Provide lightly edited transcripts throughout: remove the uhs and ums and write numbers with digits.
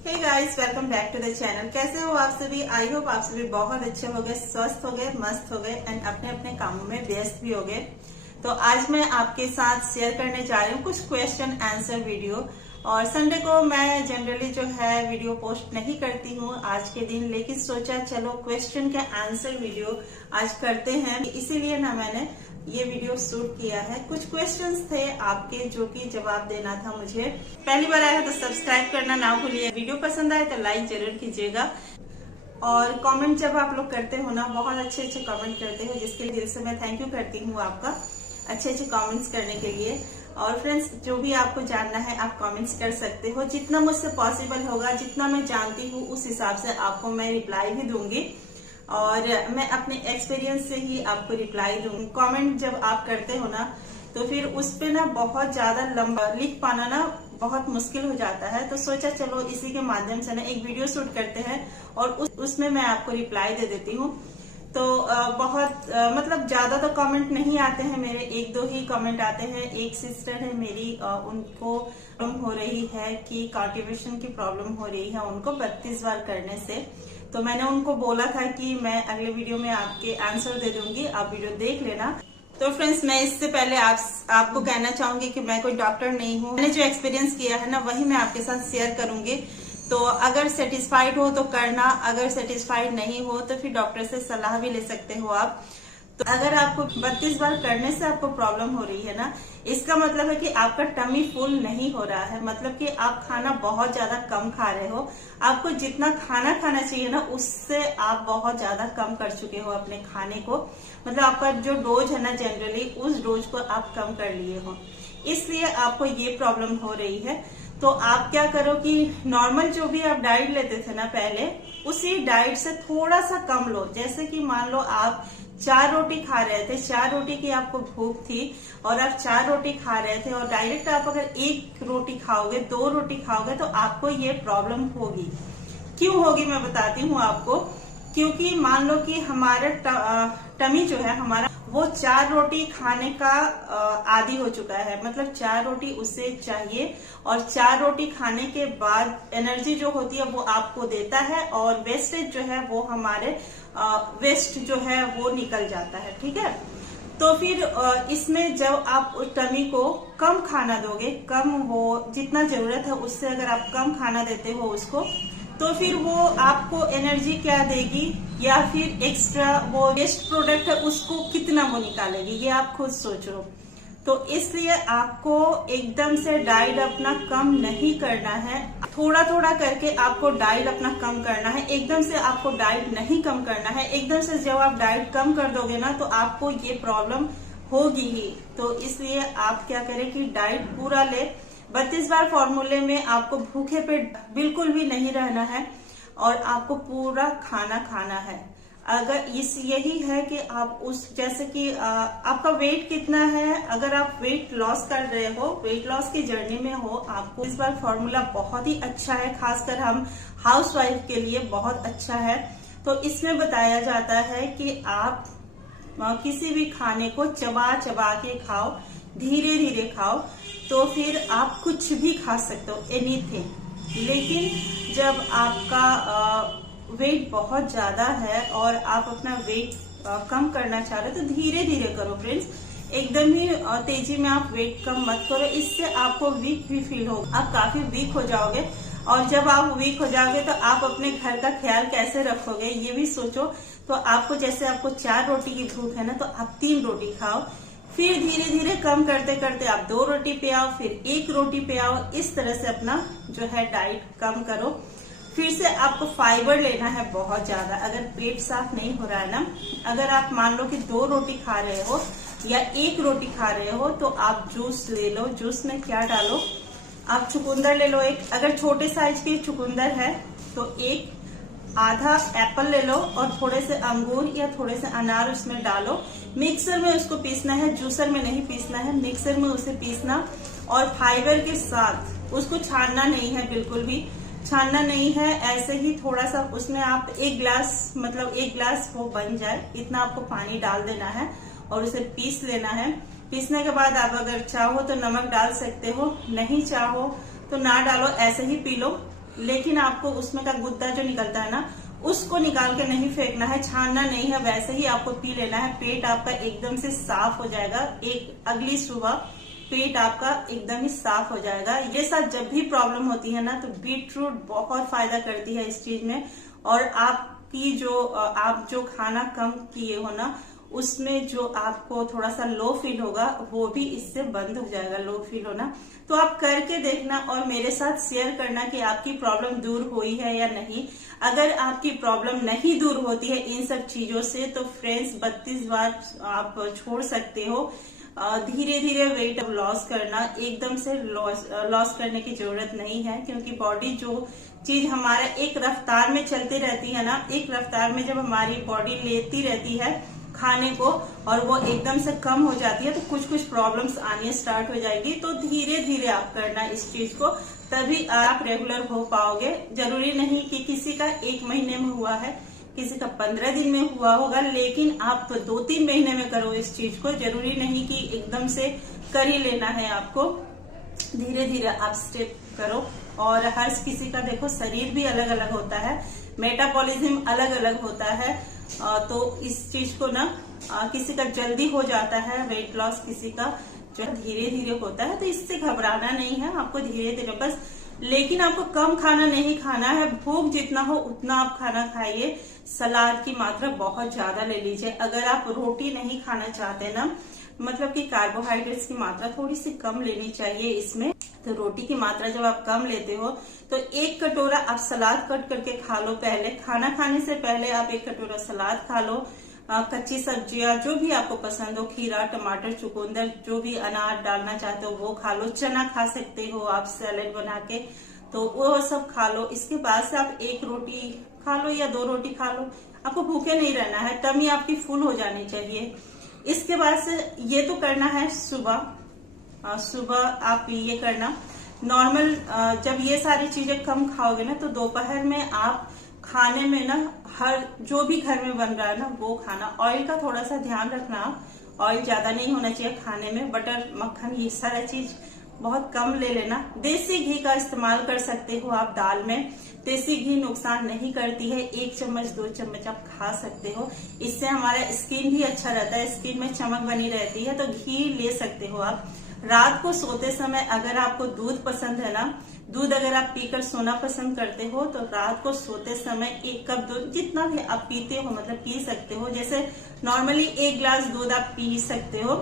Hey guys, welcome back to the channel. कैसे हो आप सभी? आई होप आप सभी बहुत अच्छे हो गए, स्वस्थ हो गए, मस्त हो गए एंड अपने अपने कामों में व्यस्त भी हो गए। तो आज मैं आपके साथ शेयर करने जा रही हूँ कुछ क्वेश्चन आंसर वीडियो। और संडे को मैं जनरली जो है वीडियो पोस्ट नहीं करती हूँ आज के दिन, लेकिन सोचा चलो क्वेश्चन के आंसर वीडियो आज करते हैं, इसीलिए ना मैंने ये वीडियो शूट किया है। कुछ क्वेश्चंस थे आपके जो कि जवाब देना था मुझे। पहली बार आया है तो सब्सक्राइब करना ना भूलिए, वीडियो पसंद आए तो लाइक जरूर कीजिएगा। और कमेंट जब आप लोग करते हो ना, बहुत अच्छे अच्छे कमेंट करते हो, जिसके लिए दिल से मैं थैंक यू करती हूँ आपका, अच्छे अच्छे कमेंट्स करने के लिए। और फ्रेंड्स, जो भी आपको जानना है आप कमेंट्स कर सकते हो, जितना मुझसे पॉसिबल होगा, जितना मैं जानती हूँ उस हिसाब से आपको मैं रिप्लाई भी दूंगी। और मैं अपने एक्सपीरियंस से ही आपको रिप्लाई दूंगी। कमेंट जब आप करते हो ना तो फिर उस पे ना बहुत ज्यादा लंबा लिख पाना ना बहुत मुश्किल हो जाता है। तो सोचा चलो इसी के माध्यम से ना एक वीडियो शूट करते हैं और उसमें मैं आपको रिप्लाई दे देती हूँ। तो बहुत मतलब ज्यादा तो कमेंट नहीं आते हैं मेरे, एक दो ही कमेंट आते हैं। एक सिस्टर है मेरी, उनको प्रॉब्लम हो रही है कि कॉन्स्टिपेशन की प्रॉब्लम हो रही है उनको 32 बार करने से। तो मैंने उनको बोला था कि मैं अगले वीडियो में आपके आंसर दे दूंगी, आप वीडियो देख लेना। तो फ्रेंड्स, मैं इससे पहले आपको कहना चाहूंगी कि मैं कोई डॉक्टर नहीं हूँ। मैंने जो एक्सपीरियंस किया है ना वही मैं आपके साथ शेयर करूंगी। तो अगर सेटिस्फाइड हो तो करना, अगर सेटिस्फाइड नहीं हो तो फिर डॉक्टर से सलाह भी ले सकते हो आप। तो अगर आपको 32 बार करने से आपको प्रॉब्लम हो रही है ना, इसका मतलब है कि आपका टमी फुल नहीं हो रहा है, मतलब कि आप खाना बहुत ज्यादा कम खा रहे हो। आपको जितना खाना खाना चाहिए ना उससे आप बहुत ज्यादा कम कर चुके हो अपने खाने को, मतलब आपका जो डोज है ना जनरली उस डोज को आप कम कर लिए हो, इसलिए आपको ये प्रॉब्लम हो रही है। तो आप क्या करो कि नॉर्मल जो भी आप डाइट लेते थे ना पहले, उसी डाइट से थोड़ा सा कम लो। जैसे कि मान लो आप 4 रोटी खा रहे थे, 4 रोटी की आपको भूख थी और आप 4 रोटी खा रहे थे, और डायरेक्ट आप अगर 1 रोटी खाओगे, 2 रोटी खाओगे तो आपको ये प्रॉब्लम होगी। क्यों होगी मैं बताती हूँ आपको। क्योंकि मान लो कि हमारा टमी जो है हमारा, वो 4 रोटी खाने का आदी हो चुका है, मतलब 4 रोटी उसे चाहिए। और 4 रोटी खाने के बाद एनर्जी जो होती है वो आपको देता है, और वेस्टेज जो है वो हमारे वेस्ट जो है वो निकल जाता है, ठीक है। तो फिर इसमें जब आप उस टमी को कम खाना दोगे, कम वो जितना जरूरत है उससे अगर आप कम खाना देते हो उसको, तो फिर वो आपको एनर्जी क्या देगी, या फिर एक्स्ट्रा वो वेस्ट प्रोडक्ट है उसको कितना वो निकालेगी, ये आप खुद सोच लो। तो इसलिए आपको एकदम से डाइट अपना कम नहीं करना है, थोड़ा थोड़ा करके आपको डाइट अपना कम करना है। एकदम से आपको डाइट नहीं कम करना है। एकदम से जब आप डाइट कम कर दोगे ना तो आपको ये प्रॉब्लम होगी ही। तो इसलिए आप क्या करें कि डाइट पूरा ले। 32 बार फॉर्मूले में आपको भूखे पेट बिल्कुल भी नहीं रहना है और आपको पूरा खाना खाना है। अगर यही है कि आप उस जैसे कि आपका वेट कितना है, अगर आप वेट लॉस कर रहे हो, वेट लॉस की जर्नी में हो, आपको इस बार फॉर्मूला बहुत ही अच्छा है, खासकर हम हाउसवाइफ के लिए बहुत अच्छा है। तो इसमें बताया जाता है कि आप किसी भी खाने को चबा चबा के खाओ, धीरे धीरे खाओ, तो फिर आप कुछ भी खा सकते हो, एनीथिंग। लेकिन जब आपका वेट बहुत ज्यादा है और आप अपना वेट कम करना चाह रहे हो तो धीरे धीरे करो फ्रेंड्स, एकदम ही तेजी में आप वेट कम मत करो, इससे आपको वीक भी फील होगा, आप काफी वीक हो जाओगे। और जब आप वीक हो जाओगे तो आप अपने घर का ख्याल कैसे रखोगे ये भी सोचो। तो आपको जैसे आपको 4 रोटी की भूख है ना, तो आप 3 रोटी खाओ, फिर धीरे धीरे कम करते करते आप 2 रोटी पे आओ, फिर 1 रोटी पे आओ। इस तरह से अपना जो है डाइट कम करो। फिर से आपको फाइबर लेना है बहुत ज्यादा। अगर पेट साफ नहीं हो रहा है ना, अगर आप मान लो कि 2 रोटी खा रहे हो या 1 रोटी खा रहे हो, तो आप जूस ले लो। जूस में क्या डालो, आप चुकंदर ले लो एक, अगर छोटे साइज की चुकंदर है तो एक आधा एप्पल ले लो और थोड़े से अंगूर या थोड़े से अनार उसमें डालो। मिक्सर में उसको पीसना है, जूसर में नहीं पीसना है, मिक्सर में उसे पीसना। और फाइबर के साथ उसको छानना नहीं है, बिल्कुल भी छानना नहीं है, ऐसे ही थोड़ा सा उसमें आप 1 गिलास, मतलब 1 गिलास वो बन जाए इतना आपको पानी डाल देना है और उसे पीस लेना है। पीसने के बाद आप अगर चाहो तो नमक डाल सकते हो, नहीं चाहो तो ना डालो, ऐसे ही पी लो। लेकिन आपको उसमें का गुद्दा जो निकलता है ना, उसको निकाल के नहीं फेंकना है, छानना नहीं है, वैसे ही आपको पी लेना है। पेट आपका एकदम से साफ हो जाएगा। एक अगली सुबह पेट आपका एकदम ही साफ हो जाएगा। ये सब जब भी प्रॉब्लम होती है ना, तो बीटरूट बहुत फायदा करती है इस चीज में। और आपकी जो आप जो खाना कम किए हो ना, उसमें जो आपको थोड़ा सा लो फील होगा, वो भी इससे बंद हो जाएगा, लो फील होना। तो आप करके देखना और मेरे साथ शेयर करना कि आपकी प्रॉब्लम दूर हुई है या नहीं। अगर आपकी प्रॉब्लम नहीं दूर होती है इन सब चीजों से, तो फ्रेंड्स 32 बार आप छोड़ सकते हो। धीरे धीरे वेट लॉस करना, एकदम से लॉस करने की जरूरत नहीं है, क्योंकि बॉडी जो चीज हमारा एक रफ्तार में चलती रहती है ना, एक रफ्तार में जब हमारी बॉडी लेती रहती है खाने को और वो एकदम से कम हो जाती है, तो कुछ कुछ प्रॉब्लम्स आनी स्टार्ट हो जाएगी। तो धीरे धीरे आप करना इस चीज को, तभी आप रेगुलर हो पाओगे। जरूरी नहीं कि किसी का 1 महीने में हुआ है, किसी का 15 दिन में हुआ होगा, लेकिन आप तो 2-3 महीने में करो इस चीज को। जरूरी नहीं कि एकदम से कर ही लेना है आपको, धीरे धीरे आप स्टेप करो। और हर किसी का देखो शरीर भी अलग अलग होता है, मेटाबॉलिज्म अलग अलग होता है। तो इस चीज को ना किसी का जल्दी हो जाता है वेट लॉस, किसी का जो धीरे धीरे होता है। तो इससे घबराना नहीं है, आपको धीरे धीरे बस, लेकिन आपको कम खाना नहीं खाना है। भूख जितना हो उतना आप खाना खाइए। सलाद की मात्रा बहुत ज्यादा ले लीजिए। अगर आप रोटी नहीं खाना चाहते ना, मतलब कि कार्बोहाइड्रेट्स की मात्रा थोड़ी सी कम लेनी चाहिए इसमें। तो रोटी की मात्रा जब आप कम लेते हो, तो 1 कटोरा आप सलाद कट करके खा लो। पहले खाना खाने से पहले आप 1 कटोरा सलाद खा लो। कच्ची सब्जियां जो भी आपको पसंद हो, खीरा, टमाटर, चुकंदर, जो भी अनार डालना चाहते हो वो खा लो। चना खा सकते हो आप सैलेड बना के, तो वो सब खा लो। इसके बाद से आप 1 रोटी खा लो या 2 रोटी खा लो। आपको भूखे नहीं रहना है, टमी आपकी फुल हो जानी चाहिए। इसके बाद से ये तो करना है सुबह। सुबह आप ये करना नॉर्मल। जब ये सारी चीजें कम खाओगे ना, तो दोपहर में आप खाने में ना हर जो भी घर में बन रहा है ना वो खाना। ऑयल का थोड़ा सा ध्यान रखना, ऑयल ज्यादा नहीं होना चाहिए खाने में। बटर, मक्खन, ये सारा चीज बहुत कम ले लेना। देसी घी का इस्तेमाल कर सकते हो आप दाल में। देसी घी नुकसान नहीं करती है, 1 चम्मच 2 चम्मच आप खा सकते हो। इससे हमारा स्किन भी अच्छा रहता है, स्किन में चमक बनी रहती है। तो घी ले सकते हो आप। रात को सोते समय अगर आपको दूध पसंद है ना, दूध अगर आप पीकर सोना पसंद करते हो, तो रात को सोते समय 1 कप दूध, जितना भी आप पीते हो मतलब पी सकते हो। जैसे नॉर्मली 1 गिलास दूध आप पी सकते हो,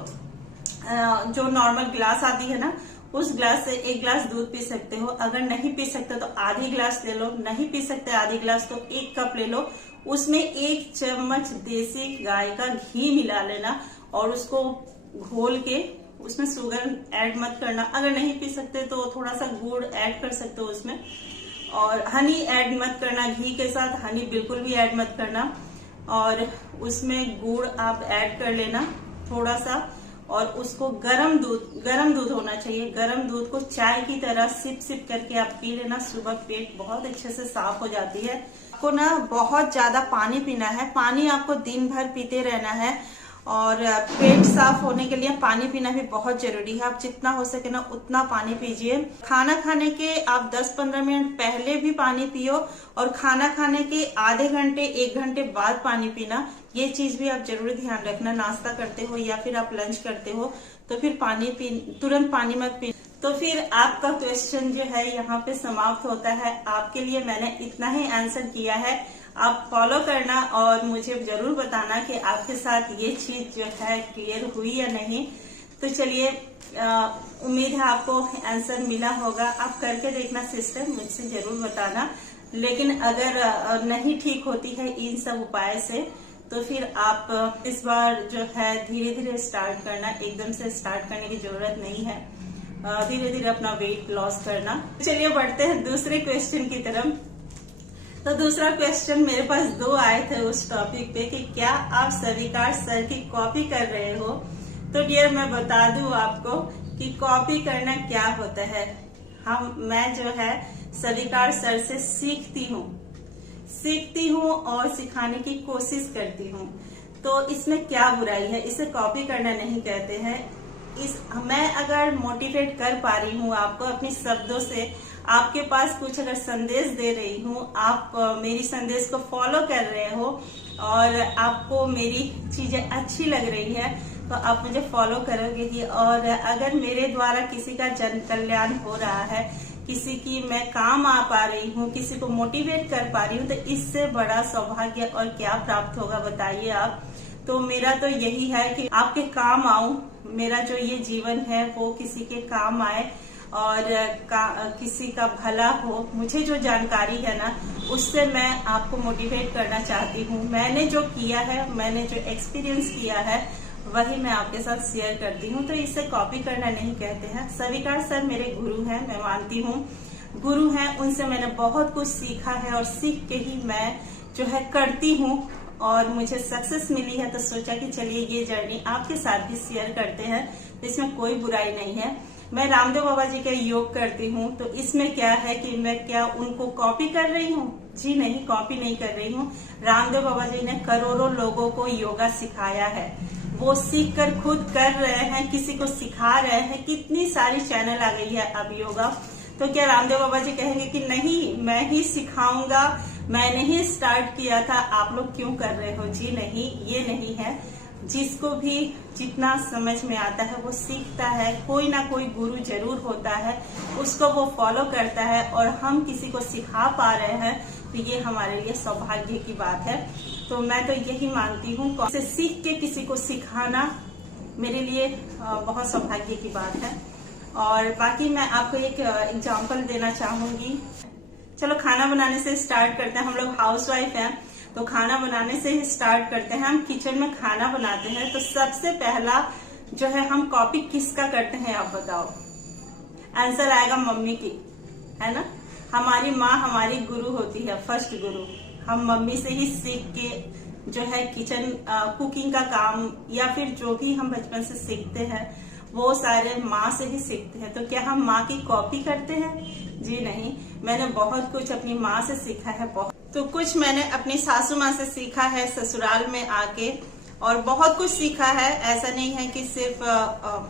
जो नॉर्मल गिलास आती है ना, उस ग्लास से 1 गिलास दूध पी सकते हो। अगर नहीं पी सकते तो आधी गिलास ले लो, नहीं पी सकते आधी गिलास तो 1 कप ले लो। उसमें 1 चम्मच देसी गाय का घी मिला लेना और उसको घोल के, उसमें शुगर ऐड मत करना। अगर नहीं पी सकते तो थोड़ा सा गुड़ ऐड कर सकते हो उसमें। और हनी ऐड मत करना, घी के साथ हनी बिल्कुल भी ऐड मत करना। और उसमें गुड़ आप ऐड कर लेना थोड़ा सा। और उसको गरम दूध होना चाहिए। गरम दूध को चाय की तरह सिप सिप करके आप पी लेना। सुबह पेट बहुत अच्छे से साफ हो जाती है। आपको ना बहुत ज्यादा पानी पीना है, पानी आपको दिन भर पीते रहना है। और पेट साफ होने के लिए पानी पीना भी बहुत जरूरी है। आप जितना हो सके ना उतना पानी पीजिए। खाना खाने के आप 10-15 मिनट पहले भी पानी पियो, और खाना खाने के आधे घंटे 1 घंटे बाद पानी पीना। ये चीज भी आप जरूर ध्यान रखना। नाश्ता करते हो या फिर आप लंच करते हो तो फिर तुरंत पानी मत पी। तो फिर आपका क्वेश्चन जो है यहाँ पे समाप्त होता है। आपके लिए मैंने इतना ही आंसर किया है। आप फॉलो करना और मुझे जरूर बताना कि आपके साथ ये चीज जो है क्लियर हुई या नहीं। तो चलिए, उम्मीद है आपको आंसर मिला होगा। आप करके देखना सिस्टर, मुझसे जरूर बताना। लेकिन अगर नहीं ठीक होती है इन सब उपाय से, तो फिर आप इस बार जो है धीरे धीरे स्टार्ट करना। एकदम से स्टार्ट करने की जरूरत नहीं है, धीरे धीरे अपना वेट लॉस करना। चलिए बढ़ते हैं दूसरे क्वेश्चन की तरफ। तो दूसरा क्वेश्चन मेरे पास 2 आए थे उस टॉपिक पे कि क्या आप स्वीकार सर की कॉपी कर रहे हो। तो डियर मैं बता दूं आपको कि कॉपी करना क्या होता है। मैं जो है स्वीकार सर से सीखती हूँ और सिखाने की कोशिश करती हूँ। तो इसमें क्या बुराई है, इसे कॉपी करना नहीं कहते हैं। मैं अगर मोटिवेट कर पा रही हूँ आपको अपने शब्दों से, आपके पास कुछ अगर संदेश दे रही हूँ, आप मेरी संदेश को फॉलो कर रहे हो और आपको मेरी चीजें अच्छी लग रही है तो आप मुझे फॉलो करोगे ही। और अगर मेरे द्वारा किसी का जन कल्याण हो रहा है, किसी की मैं काम आ पा रही हूँ, किसी को मोटिवेट कर पा रही हूँ, तो इससे बड़ा सौभाग्य और क्या प्राप्त होगा बताइए आप। तो मेरा तो यही है कि आपके काम आऊं, मेरा जो ये जीवन है वो किसी के काम आए और किसी का भला हो। मुझे जो जानकारी है ना, उससे मैं आपको मोटिवेट करना चाहती हूँ। मैंने जो किया है, मैंने जो एक्सपीरियंस किया है, वही मैं आपके साथ शेयर करती हूँ। तो इसे कॉपी करना नहीं कहते हैं। स्वीकार सर मेरे गुरु हैं, मैं मानती हूँ गुरु हैं, उनसे मैंने बहुत कुछ सीखा है और सीख के ही मैं जो है करती हूँ और मुझे सक्सेस मिली है। तो सोचा कि चलिए ये जर्नी आपके साथ भी शेयर करते हैं, तो इसमें कोई बुराई नहीं है। मैं रामदेव बाबा जी का योग करती हूँ, तो इसमें क्या है कि मैं क्या उनको कॉपी कर रही हूँ? जी नहीं, कॉपी नहीं कर रही हूँ। रामदेव बाबा जी ने करोड़ों लोगों को योगा सिखाया है, वो सीख कर खुद कर रहे हैं, किसी को सिखा रहे हैं। कितनी सारी चैनल आ गई है अब योगा। तो क्या रामदेव बाबा जी कहेंगे कि नहीं मैं ही सिखाऊंगा, मैंने ही स्टार्ट किया था, आप लोग क्यों कर रहे हो? जी नहीं, ये नहीं है। जिसको भी जितना समझ में आता है वो सीखता है, कोई ना कोई गुरु जरूर होता है, उसको वो फॉलो करता है और हम किसी को सिखा पा रहे हैं, तो ये हमारे लिए सौभाग्य की बात है। तो मैं तो यही मानती हूँ, सीख के किसी को सिखाना मेरे लिए बहुत सौभाग्य की बात है। और बाकी मैं आपको एक एग्जाम्पल देना चाहूंगी। चलो खाना बनाने से स्टार्ट करते हैं। हम लोग हाउसवाइफ हैं, तो खाना बनाने से ही स्टार्ट करते हैं। हम किचन में खाना बनाते हैं तो सबसे पहला जो है हम कॉपी किसका करते हैं आप बताओ? आंसर आएगा मम्मी की, है ना। हमारी माँ हमारी गुरु होती है, फर्स्ट गुरु। हम मम्मी से ही सीख के जो है किचन कुकिंग का काम या फिर जो भी हम बचपन से सीखते हैं वो सारे माँ से ही सीखते हैं। तो क्या हम माँ की कॉपी करते हैं? जी नहीं, मैंने बहुत कुछ अपनी माँ से सीखा है। तो कुछ मैंने अपनी सासू माँ से सीखा है ससुराल में आके, और बहुत कुछ सीखा है। ऐसा नहीं है कि सिर्फ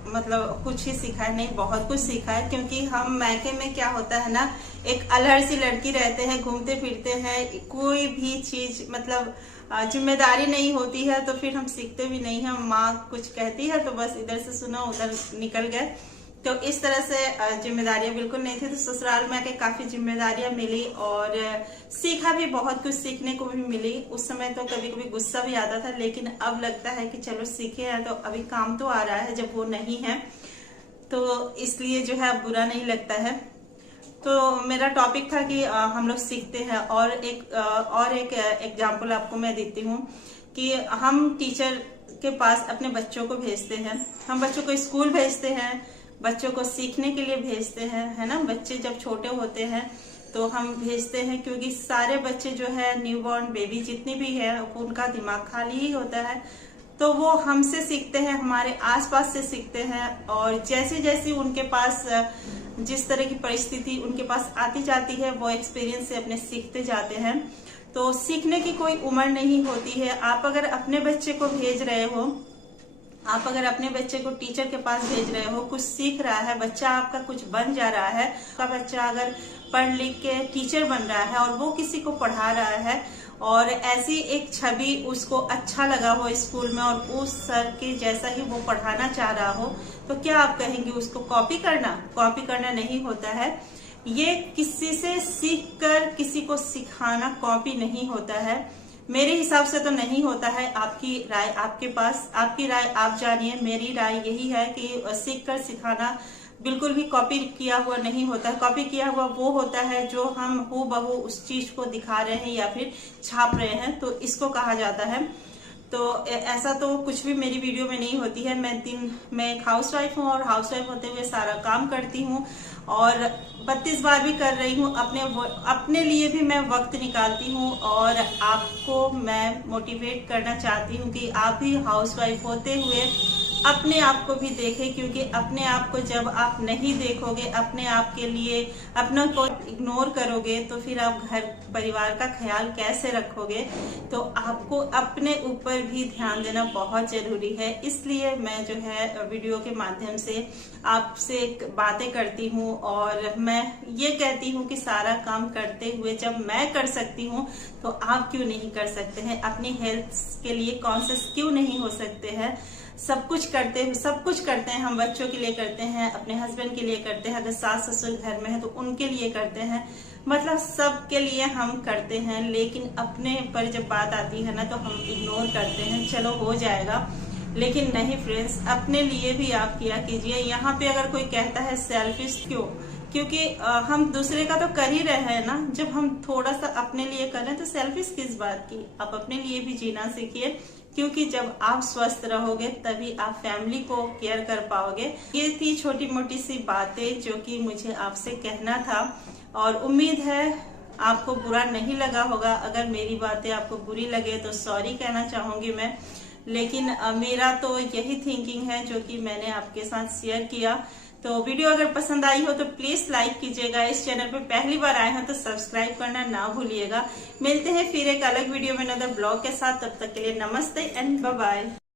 मतलब कुछ ही सीखा है, नहीं बहुत कुछ सीखा है। क्योंकि हम मैके में क्या होता है ना, एक अलहड़ सी लड़की रहते हैं, घूमते फिरते हैं, कोई भी चीज मतलब जिम्मेदारी नहीं होती है, तो फिर हम सीखते भी नहीं हैं। माँ कुछ कहती है तो बस इधर से सुनो उधर निकल गए। तो इस तरह से जिम्मेदारियां बिल्कुल नहीं थी। तो ससुराल में आके काफी जिम्मेदारियां मिली और सीखा भी, बहुत कुछ सीखने को भी मिली। उस समय तो कभी कभी गुस्सा भी आता था, लेकिन अब लगता है कि चलो सीखे हैं तो अभी काम तो आ रहा है, जब वो नहीं है तो इसलिए जो है अब बुरा नहीं लगता है। तो मेरा टॉपिक था कि हम लोग सीखते हैं। और एक एग्जाम्पल आपको मैं देती हूँ कि हम टीचर के पास अपने बच्चों को भेजते हैं, हम बच्चों को स्कूल भेजते हैं, बच्चों को सीखने के लिए भेजते हैं, है ना। बच्चे जब छोटे होते हैं तो हम भेजते हैं, क्योंकि सारे बच्चे जो है न्यूबॉर्न बेबी जितनी भी है उनका दिमाग खाली ही होता है, तो वो हमसे सीखते हैं, हमारे आसपास से सीखते हैं। और जैसे जैसे उनके पास जिस तरह की परिस्थिति उनके पास आती जाती है, वो एक्सपीरियंस से अपने सीखते जाते हैं। तो सीखने की कोई उम्र नहीं होती है। आप अगर अपने बच्चे को भेज रहे हो, आप अगर अपने बच्चे को टीचर के पास भेज रहे हो, कुछ सीख रहा है बच्चा, आपका कुछ बन जा रहा है, आपका बच्चा अगर पढ़ लिख के टीचर बन रहा है और वो किसी को पढ़ा रहा है और ऐसी एक छवि उसको अच्छा लगा हो स्कूल में और उस सर के जैसा ही वो पढ़ाना चाह रहा हो, तो क्या आप कहेंगे उसको कॉपी करना? कॉपी करना नहीं होता है। ये किसी से सीख कर किसी को सिखाना कॉपी नहीं होता है। मेरे हिसाब से तो नहीं होता है। आपकी राय आपके पास, आपकी राय आप जानिए। मेरी राय यही है कि सीख कर सिखाना बिल्कुल भी कॉपी किया हुआ नहीं होता है। कॉपी किया हुआ वो होता है जो हम हूबहू उस चीज को दिखा रहे हैं या फिर छाप रहे हैं, तो इसको कहा जाता है। तो ऐसा तो कुछ भी मेरी वीडियो में नहीं होती है। मैं एक हाउसवाइफ हूँ और हाउसवाइफ होते हुए सारा काम करती हूँ और 32 बार भी कर रही हूँ। अपने लिए भी मैं वक्त निकालती हूँ और आपको मैं मोटिवेट करना चाहती हूँ कि आप भी हाउसवाइफ होते हुए अपने आप को भी देखें, क्योंकि अपने आप को जब आप नहीं देखोगे, अपने आप के लिए अपना को इग्नोर करोगे, तो फिर आप घर परिवार का ख्याल कैसे रखोगे। तो आपको अपने ऊपर भी ध्यान देना बहुत जरूरी है। इसलिए मैं जो है वीडियो के माध्यम से आपसे बातें करती हूँ, और मैं ये कहती हूँ कि सारा काम करते हुए जब मैं कर सकती हूँ तो आप क्यों नहीं कर सकते हैं। अपनी हेल्थ के लिए कॉन्शियस क्यों नहीं हो सकते हैं। सब कुछ करते हैं, हम बच्चों के लिए करते हैं, अपने हस्बैंड के लिए करते हैं, अगर सास ससुर घर में है तो उनके लिए करते हैं, मतलब सबके लिए हम करते हैं। लेकिन अपने पर जब बात आती है ना तो हम इग्नोर करते हैं, चलो हो जाएगा। लेकिन नहीं फ्रेंड्स, अपने लिए भी आप किया कीजिए। यहाँ पे अगर कोई कहता है सेल्फिश क्यों, क्योंकि हम दूसरे का तो कर ही रहे हैं ना। जब हम थोड़ा सा अपने लिए कर रहे हैं तो सेल्फिश किस बात की। आप अपने लिए भी जीना सीखिए, क्योंकि जब आप स्वस्थ रहोगे तभी आप फैमिली को केयर कर पाओगे। ये थी छोटी मोटी सी बातें जो कि मुझे आपसे कहना था, और उम्मीद है आपको बुरा नहीं लगा होगा। अगर मेरी बातें आपको बुरी लगे तो सॉरी कहना चाहूंगी मैं, लेकिन मेरा तो यही थिंकिंग है जो कि मैंने आपके साथ शेयर किया। तो वीडियो अगर पसंद आई हो तो प्लीज लाइक कीजिएगा। इस चैनल पे पहली बार आए हैं तो सब्सक्राइब करना ना भूलिएगा। मिलते हैं फिर एक अलग वीडियो में, नदर ब्लॉग के साथ। तब तक के लिए नमस्ते एंड बाय बाय।